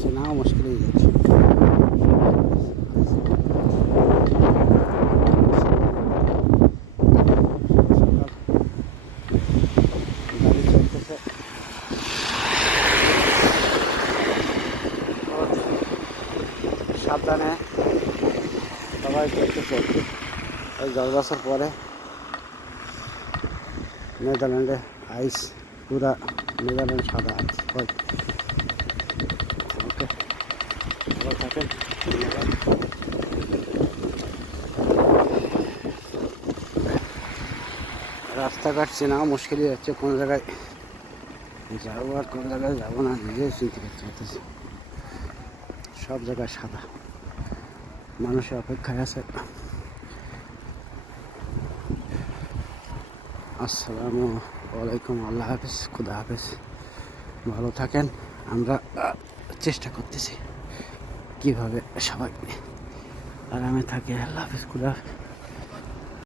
চেনাও মুশকিল হয়ে যাচ্ছে। গাড়ি চলতেছে, সাবধানে সবাই চলতেছে। এই 10 বছর পরে নেদারল্যান্ডে আইস পুরা নেদারল্যান্ড সাদা আছে। ওকে, ভালো থাকেন। রাস্তাঘাট চেনাও মুশকিল হয়ে যাচ্ছে, কোন জায়গায় যাবো আর কোন জায়গায় যাবো না নিজেই চিন্তা করতে পারতেছি। সব জায়গায় সাদা, মানুষের অপেক্ষায় আছে। আসসালামু আলাইকুম, আল্লাহ হাফিজ, খুদা হাফিজ, ভালো থাকেন। আমরা চেষ্টা করতেছি কীভাবে সবাই আরামে থাকে। আল্লাহ হাফিজ, খুদা হাফিজ।